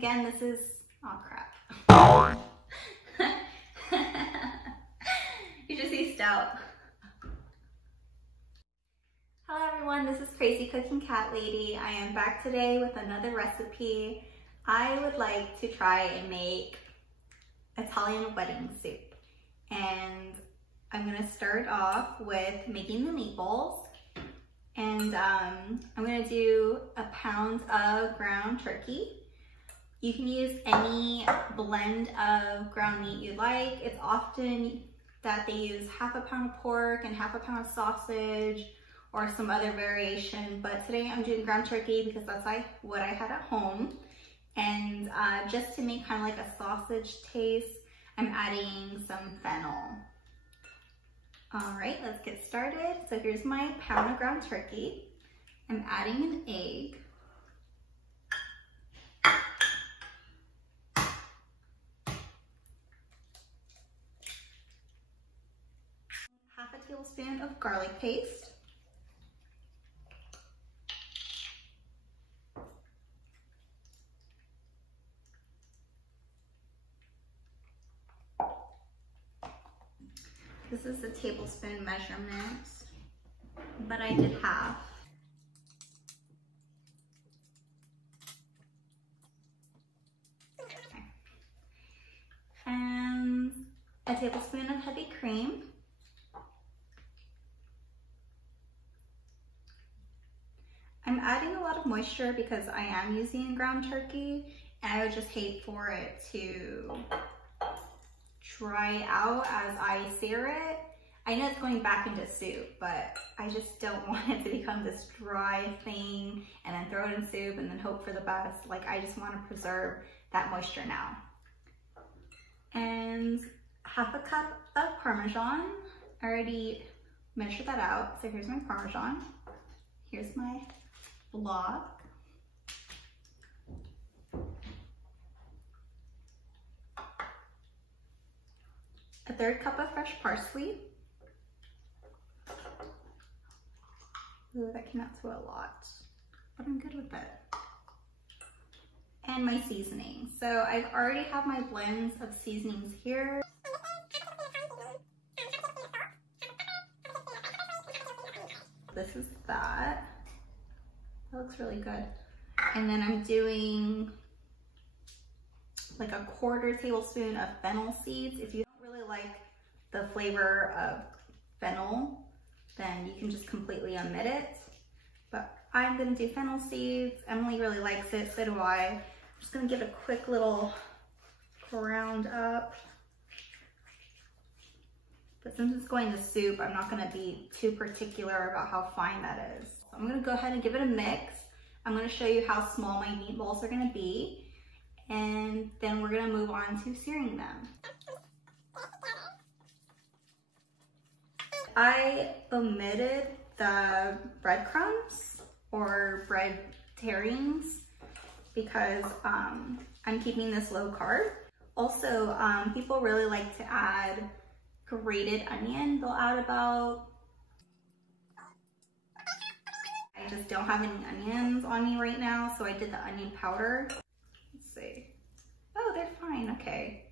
again, this is, oh crap. You just see stout. Hello everyone, this is Crazy Cooking Cat Lady. I am back today with another recipe. I would like to try and make Italian wedding soup. And I'm gonna start off with making the meatballs. And I'm gonna do a pound of ground turkey. You can use any blend of ground meat you like. It's often that they use half a pound of pork and half a pound of sausage or some other variation. But today I'm doing ground turkey because that's what I had at home. And just to make kind of like a sausage taste, I'm adding some fennel. All right, let's get started. So here's my pound of ground turkey. I'm adding an egg. Half a tablespoon of garlic paste. This is the tablespoon measurement, but I did half. Okay. And a tablespoon of heavy cream. I'm adding a lot of moisture because I am using ground turkey, and I would just hate for it to dry out as I sear it. I know it's going back into soup, but I just don't want it to become this dry thing and then throw it in soup and then hope for the best. Like, I just want to preserve that moisture now. And half a cup of Parmesan. I already measured that out. So here's my Parmesan. Here's my block. A third cup of fresh parsley. Ooh, that came out to a lot, but I'm good with it. And my seasoning. So I've already have my blends of seasonings here. This is that. That looks really good. And then I'm doing like a quarter tablespoon of fennel seeds. If you don't really like the flavor of fennel, then you can just completely omit it. But I'm gonna do fennel seeds. Emily really likes it, so do I. I'm just gonna give it a quick little ground up. But since it's going to soup, I'm not gonna be too particular about how fine that is. So I'm gonna go ahead and give it a mix. I'm gonna show you how small my meatballs are gonna be, and then we're gonna move on to searing them. I omitted the breadcrumbs or bread tearings because I'm keeping this low carb. Also, people really like to add grated onion. They'll add about, I just don't have any onions on me right now, so I did the onion powder. Let's see. Oh, they're fine, okay.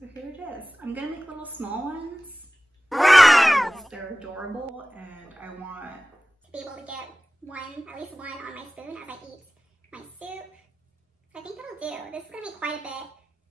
So here it is. I'm gonna make little small ones. They're adorable, and I want to be able to get at least one on my spoon as I eat my soup. So I think that'll do. This is gonna be quite a bit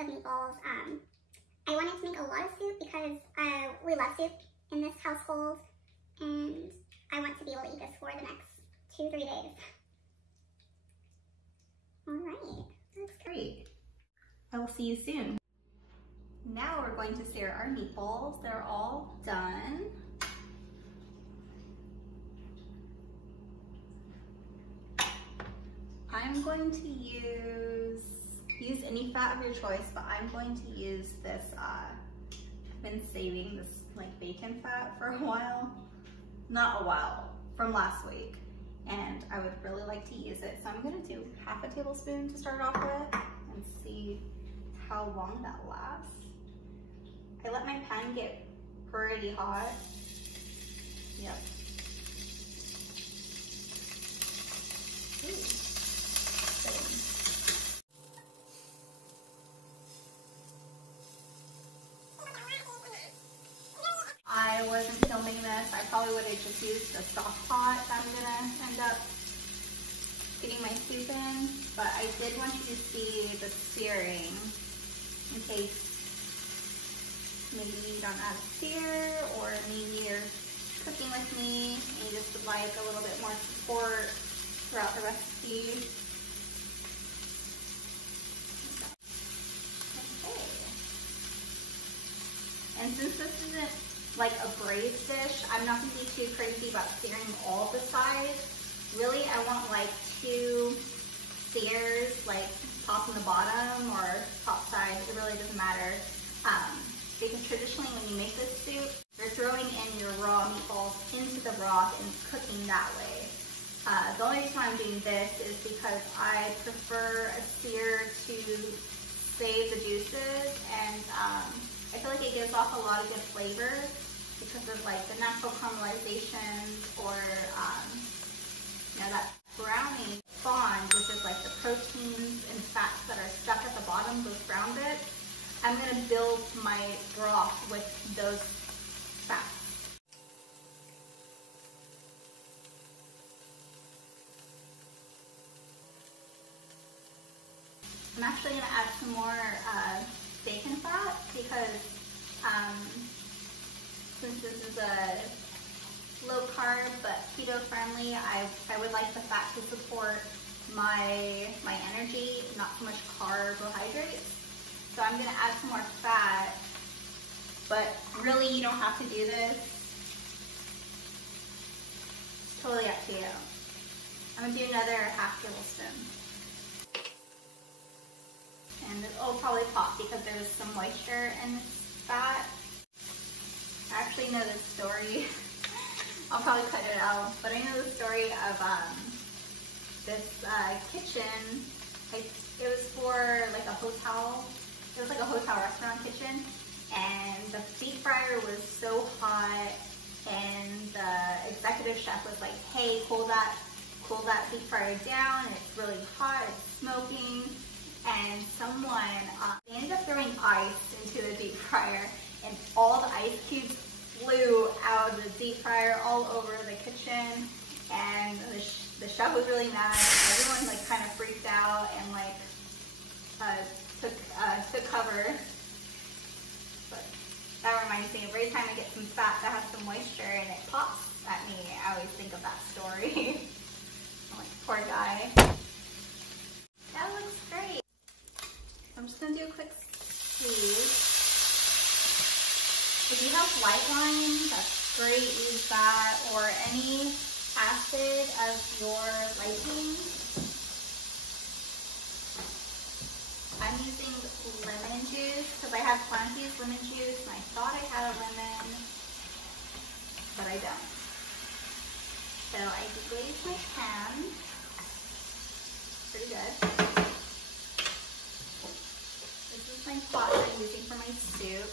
of meatballs. I wanted to make a lot of soup because we love soup in this household, and I want to be able to eat this for the next 2-3 days. All right, that's great. I will see you soon. Now we're going to sear our meatballs. They're all done. I'm going to use any fat of your choice, but I'm going to use this, I've been saving this like bacon fat for a while. Not a while, from last week. And I would really like to use it. So I'm gonna do half a tablespoon to start off with and see how long that lasts. I let my pan get pretty hot. Yep. Ooh. sitting. I wasn't filming this. I probably would have just used a stock pot that I'm gonna end up getting my soup in, but I did want you to see the searing in case maybe you don't have Sear, or maybe you're cooking with me and you just would like a little bit more support throughout the recipe. Okay. And since this isn't like a braised dish, I'm not going to be too crazy about searing all the sides. Really, I want like 2 sears, like top and the bottom or top side. It really doesn't matter. Because traditionally when you make this soup, you're throwing in your raw meatballs into the broth and cooking that way. The only reason I'm doing this is because I prefer a sear to save the juices, and I feel like it gives off a lot of good flavor because of like the natural caramelization, or you know, that browning sponge, which is like the proteins and fats that are stuck at the bottom, those brown bits. I'm going to build my broth with those fats. I'm actually going to add some more bacon fat because since this is a low carb but keto friendly, I would like the fat to support my energy, not so much carbohydrates. So I'm going to add some more fat, but really you don't have to do this. It's totally up to you. I'm going to do another ½ tablespoon. And it'll probably pop because there's some moisture in this fat. I actually know this story. I'll probably cut it out, but I know the story of this kitchen. It was for like a hotel. It was like a hotel restaurant kitchen, and the deep fryer was so hot, and the executive chef was like, "Hey, cool that deep fryer down. It's really hot. It's smoking." And someone ended up throwing ice into the deep fryer, and all the ice cubes flew out of the deep fryer all over the kitchen, and the chef was really mad. Everyone like kind of freaked out and like took cover. But that reminds me, every time I get some fat that has some moisture and it pops at me, I always think of that story. I'm like, poor guy. That looks great. I'm just gonna do a quick squeeze. If you have white wine, that's great, use that, or any acid of your liking. I'm using lemon juice because I have planned to use lemon juice and I thought I had a lemon, but I don't. So I deglaze my pan. Pretty good. This is my pot that I'm using for my soup.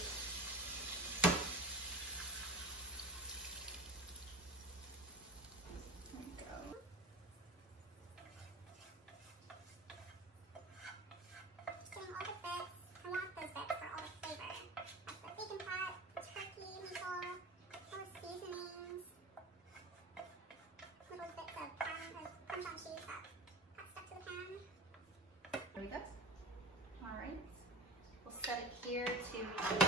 There we go. All right. We'll set it here to cool.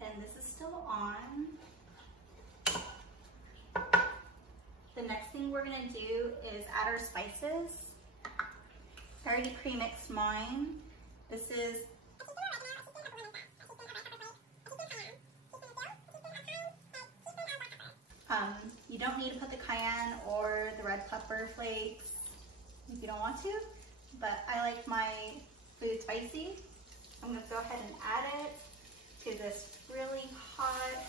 And this is still on. The next thing we're gonna do is add our spices. I already pre-mixed mine. This is you don't need to put the cayenne or the red pepper flakes if you don't want to, but I like my food spicy. I'm gonna go ahead and add it to this really hot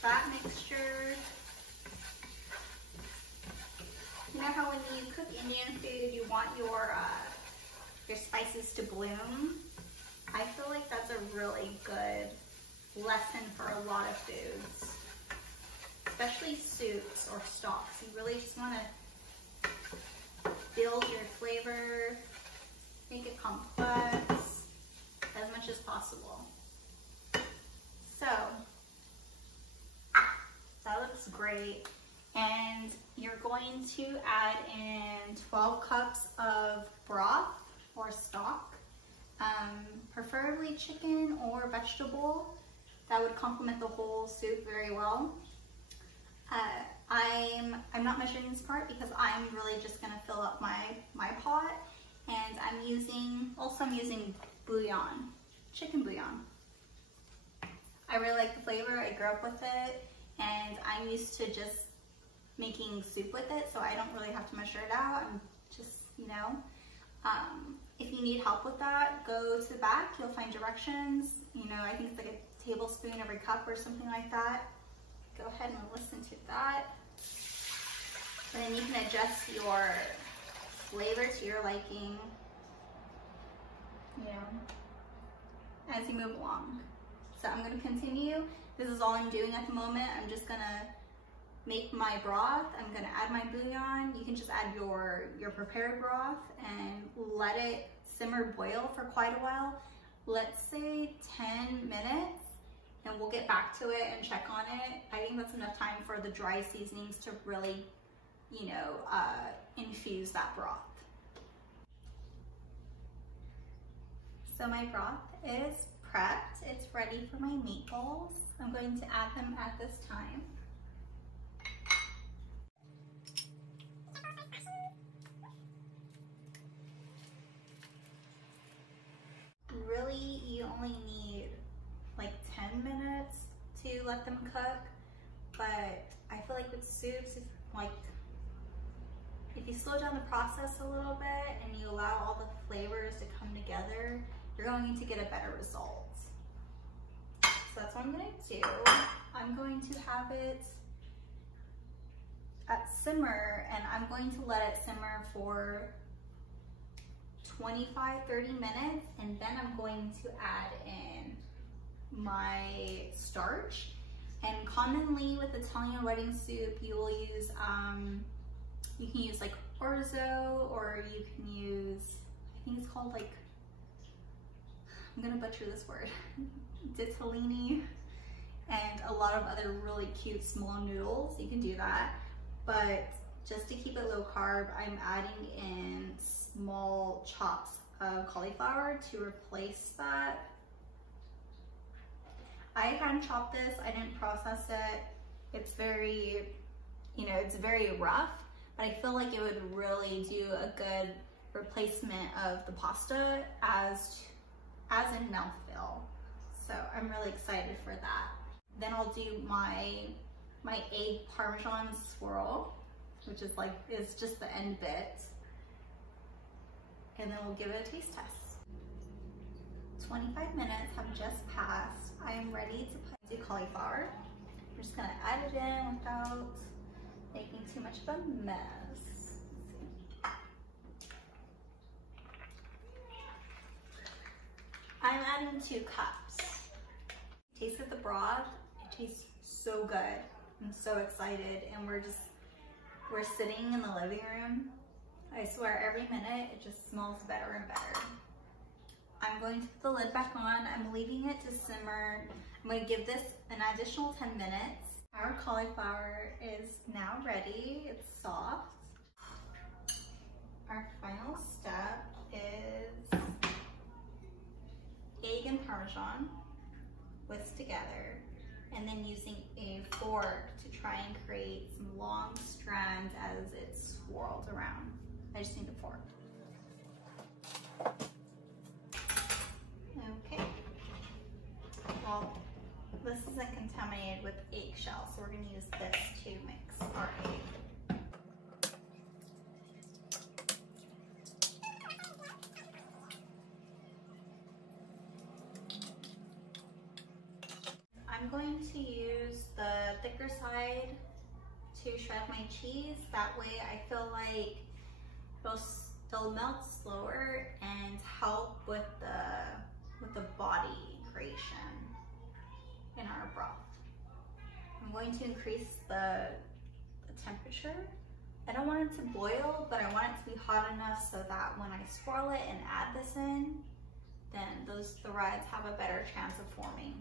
fat mixture. You know how when you cook Indian food, you want your spices to bloom? I feel like that's a really good lesson for a lot of foods, especially soups or stalks. You really just want to build your flavor, make it complex as much as possible. So that looks great. And you're going to add in 12 cups of broth or stock, preferably chicken or vegetable. That would complement the whole soup very well. I'm not measuring this part because I'm really just gonna fill up my pot, and I'm using bouillon, chicken bouillon. I really like the flavor. I grew up with it, and I'm used to just making soup with it, so I don't really have to measure it out. I'm just, you know, if you need help with that, go to the back. You'll find directions. You know, I think it's like a tablespoon every cup or something like that. Go ahead and listen to that. And then you can adjust your flavor to your liking, you know, as you move along. So I'm going to continue. This is all I'm doing at the moment. I'm just going to make my broth. I'm going to add my bouillon. You can just add your prepared broth and let it simmer, boil for quite a while. Let's say 10 minutes, and we'll get back to it and check on it. I think that's enough time for the dry seasonings to really, you know, infuse that broth. So my broth is prepped. It's ready for my meatballs. I'm going to add them at this time. Really, you only need like 10 minutes to let them cook, but I feel like with soups, if you slow down the process a little bit and you allow all the flavors to come together, you're going to get a better result. So that's what I'm going to do. I'm going to have it at simmer, and I'm going to let it simmer for 25-30 minutes, and then I'm going to add in my starch. And commonly with Italian wedding soup, you will use you can use like orzo, or you can use, I think it's called like, I'm gonna butcher this word, ditalini, and a lot of other really cute small noodles. You can do that, but just to keep it low carb, I'm adding in small chops of cauliflower to replace that. I hand chopped this. I didn't process it. It's very, you know, it's very rough, but I feel like it would really do a good replacement of the pasta as a mouthfeel. So I'm really excited for that. Then I'll do my egg Parmesan swirl, which is just the end bit. And then we'll give it a taste test. 25 minutes have just passed. I am ready to put the cauliflower. I'm just gonna add it in without making too much of a mess. I'm adding 2 cups. Taste of the broth. It tastes so good. I'm so excited, and we're sitting in the living room. I swear every minute it just smells better and better. I'm going to put the lid back on. I'm leaving it to simmer. I'm going to give this an additional 10 minutes. Our cauliflower is now ready. It's soft. Our final step is egg and Parmesan whisked together, and then using a fork to try and create some long strands as it's swirled around. I just need a fork. Okay. Well, this isn't contaminated with eggshell, so we're going to use this to mix our egg. I'm going to use the thicker side to shred my cheese. That way I feel like they'll melt slower and help with the body creation in our broth. I'm going to increase the temperature. I don't want it to boil, but I want it to be hot enough so that when I swirl it and add this in, then those threads have a better chance of forming.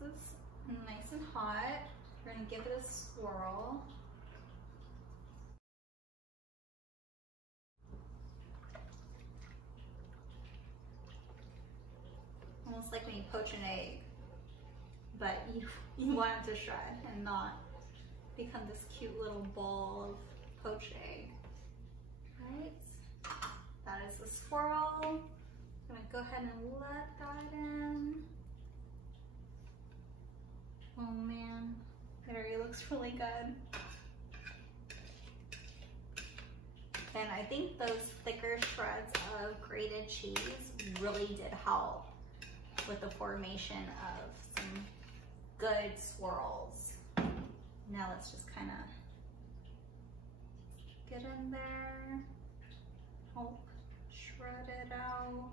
This is nice and hot. We're going to give it a swirl. Almost like when you poach an egg, but you want it to shred and not become this cute little ball of poached egg. Right? That is the swirl. I'm going to go ahead and let that in. Oh man, it already looks really good. And I think those thicker shreds of grated cheese really did help with the formation of some good swirls. Now let's just kind of get in there, help shred it out.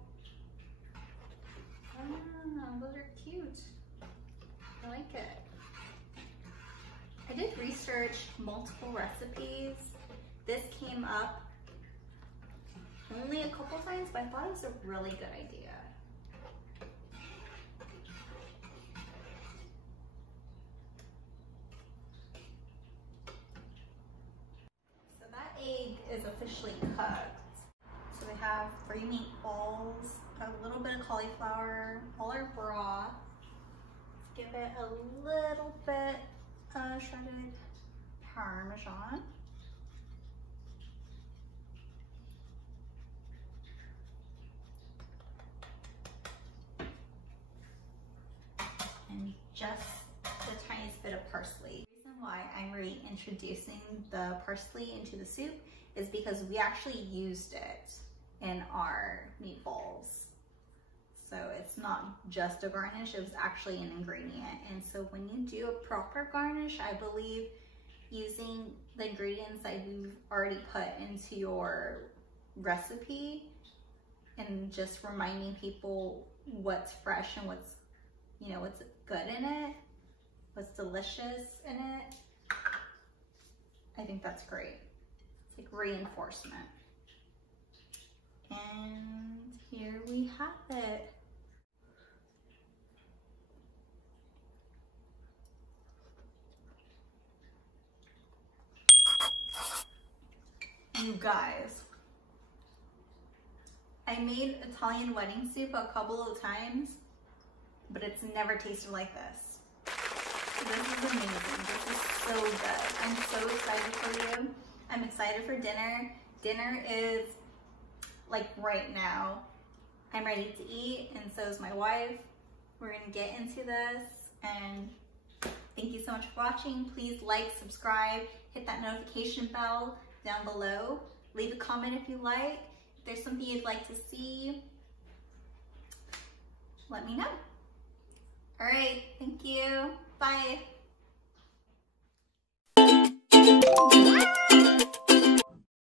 Ah, those are cute. I like it. I did research multiple recipes. This came up only a couple times, but I thought it was a really good idea. So that egg is officially cooked. So we have 3 meatballs, a little bit of cauliflower, all our broth. Give it a little bit of shredded Parmesan. And just the tiniest bit of parsley. The reason why I'm reintroducing the parsley into the soup is because we actually used it in our meatballs. So it's not just a garnish, it was actually an ingredient. And so when you do a proper garnish, I believe using the ingredients that you've already put into your recipe and just reminding people what's fresh and what's, you know, what's good in it, what's delicious in it, I think that's great. It's like reinforcement. And here we have it. You guys, I made Italian wedding soup a couple of times, but it's never tasted like this. This is amazing. This is so good. I'm so excited for you. I'm excited for dinner. Dinner is like right now. I'm ready to eat, and so is my wife. We're gonna get into this, and thank you so much for watching. Please like, subscribe, hit that notification bell down below. Leave a comment if you like. If there's something you'd like to see, let me know. All right, thank you. Bye.